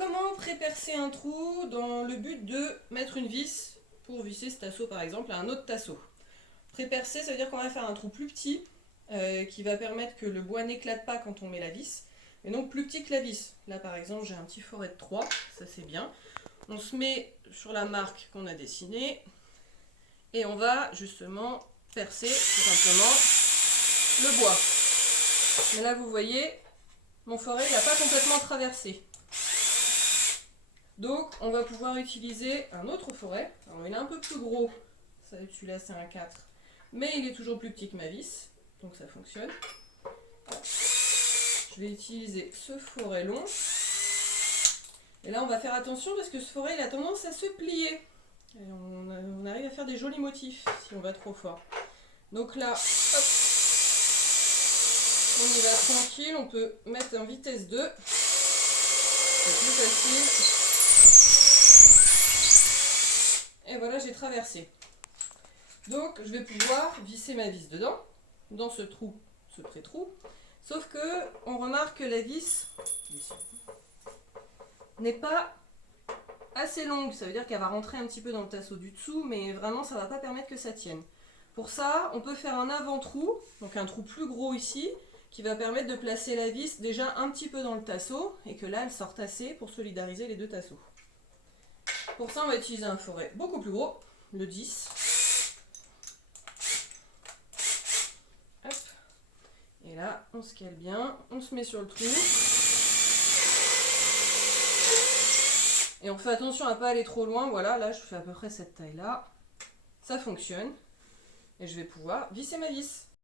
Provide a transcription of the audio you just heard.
comment pré-percer un trou dans le but de mettre une vis pour visser ce tasseau par exemple à un autre tasseau? Pré-percer, ça veut dire qu'on va faire un trou plus petit qui va permettre que le bois n'éclate pas quand on met la vis, et donc plus petit que la vis. Là par exemple j'ai un petit forêt de 3, ça c'est bien. On se met sur la marque qu'on a dessinée et on va justement percer tout simplement le bois. Mais là vous voyez, mon forêt n'a pas complètement traversé. Donc on va pouvoir utiliser un autre forêt. Alors il est un peu plus gros, celui-là c'est un 4, mais il est toujours plus petit que ma vis, donc ça fonctionne. Je vais utiliser ce forêt long. Et là on va faire attention parce que ce forêt il a tendance à se plier. Et on arrive à faire des jolis motifs si on va trop fort. Donc là, hop, on y va tranquille, on peut mettre en vitesse 2. C'est plus facile. Et voilà, j'ai traversé. Donc je vais pouvoir visser ma vis dedans, dans ce trou, ce pré-trou. Sauf que on remarque que la vis n'est pas assez longue. Ça veut dire qu'elle va rentrer un petit peu dans le tasseau du dessous, mais vraiment ça ne va pas permettre que ça tienne. Pour ça, on peut faire un avant-trou, donc un trou plus gros ici, qui va permettre de placer la vis déjà un petit peu dans le tasseau, et que là elle sorte assez pour solidariser les deux tasseaux. Pour ça, on va utiliser un forêt beaucoup plus gros, le 10. Hop. Et là, on se cale bien, on se met sur le trou. Et on fait attention à ne pas aller trop loin. Voilà, là, je fais à peu près cette taille-là. Ça fonctionne. Et je vais pouvoir visser ma vis.